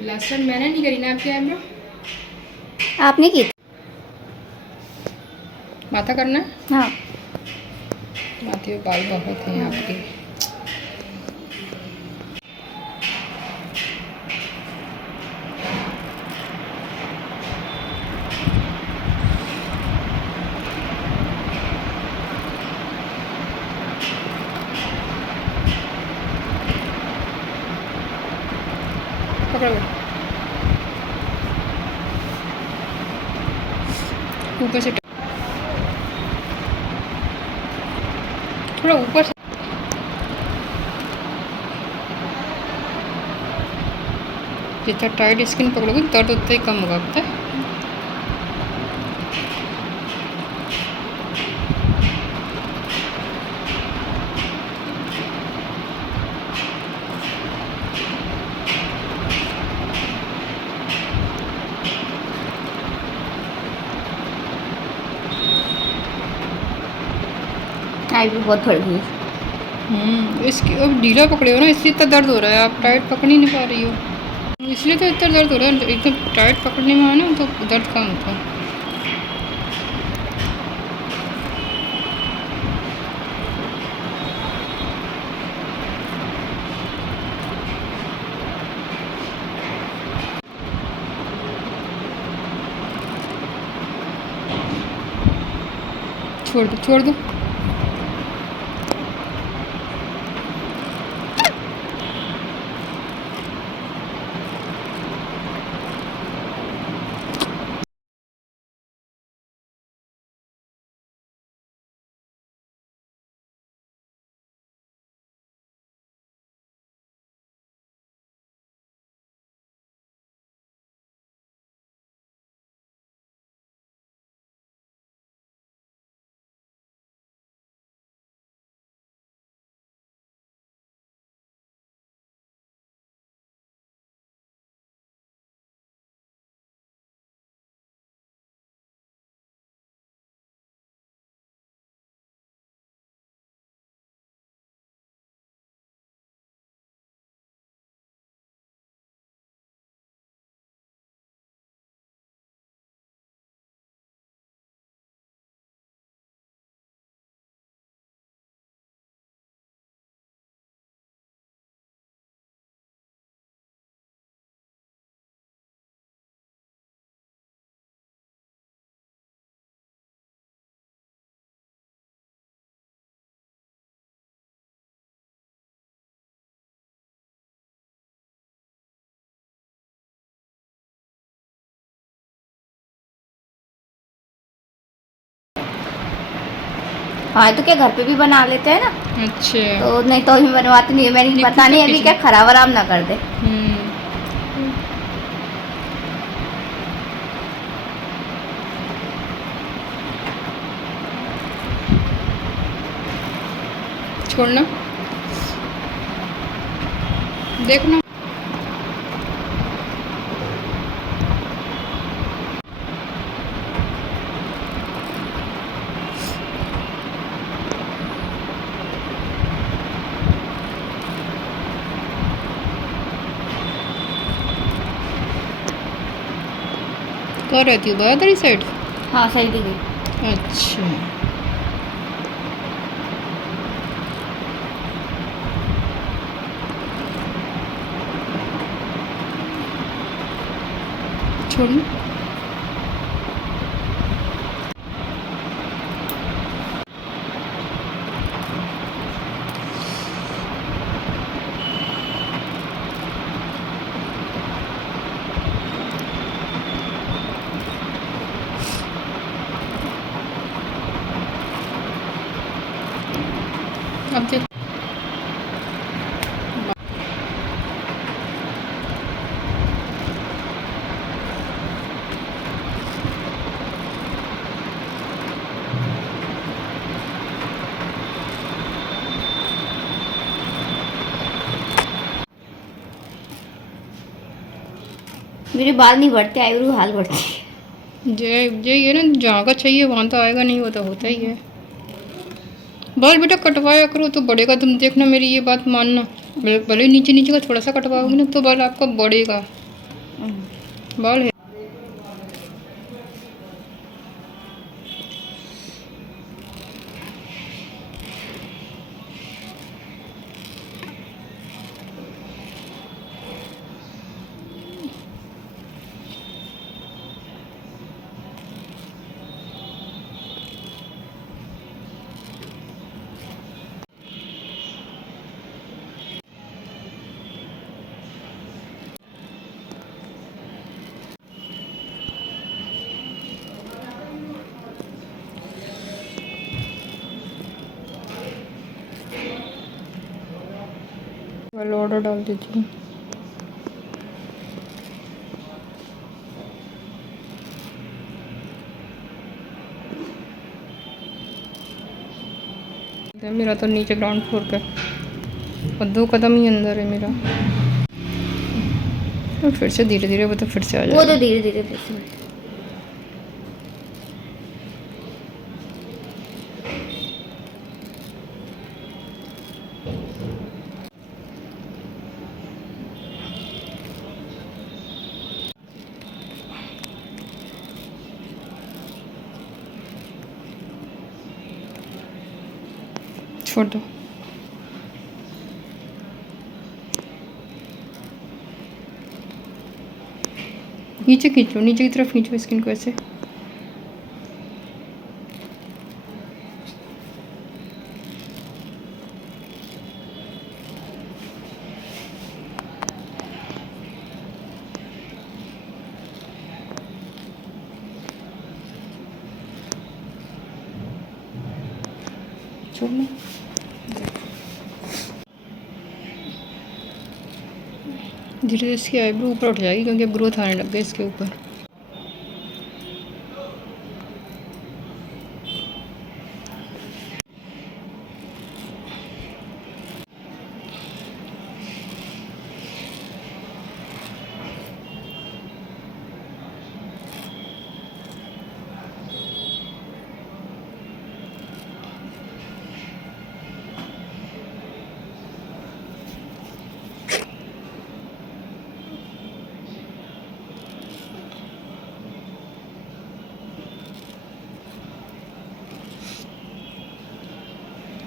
लहसुन मैंने नहीं करी ना आपके आईब्रो। आपने की? माथा करना है। हाँ। माथे में बाल बहुत हैं आपके। पकड़ो ऊपर से, थोड़ा ऊपर से। जितना टाइट स्किन पकड़ोगे दर्द उतना ही कम होगा, पता है। आईब्रो बहुत बढ़ गई है। इसकी अब ढीला पकड़े हो ना, इसलिए इतना दर्द हो रहा है। आप टाइट पकड़ ही नहीं पा रही हो, इसलिए तो इतना दर्द हो रहा है। एकदम टाइट पकड़ने में आए ना तो दर्द कम होता है। छोड़ दो छोड़ दो। हाँ तो क्या घर पे भी बना लेते हैं ना। अच्छा। तो नहीं तो अभी बनवाती नहीं है, मैंने पता नहीं अभी क्या खराब वराब ना कर दे। छोड़ना, देखना। कहाँ रहती हो, बहादुरी साइड? हाँ सही दी गई। अच्छा, छोड़ना। अब देख, मेरे बाल नहीं बढ़ते, आईब्रो हाल बढ़ती है। जय ये ना, जहाँ का चाहिए वहाँ तो आएगा नहीं, वो तो होता ही है। बाल बेटा कटवाया करो तो बढ़ेगा, तुम देखना, मेरी ये बात मानना। भले नीचे नीचे का थोड़ा सा कटवाओगी ना तो बाल आपका बढ़ेगा। बाल है। वाला ऑर्डर डाल दीजिए। मेरा तो नीचे ग्राउंड फ्लोर का और 2 कदम ही अंदर है मेरा। और फिर से धीरे धीरे वो तो फिर से आ वो जाएगा। तो धीरे धीरे छोड़ दो। नीचे खींचो, नीचे की तरफ खींचो स्किन को ऐसे। छोड़ना। धीरे धीरे इसकी आईब्रो ऊपर उठ जाएगी क्योंकि ग्रोथ आने लग गई इसके ऊपर।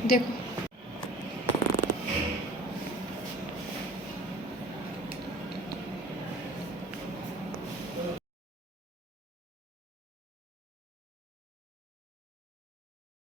देखो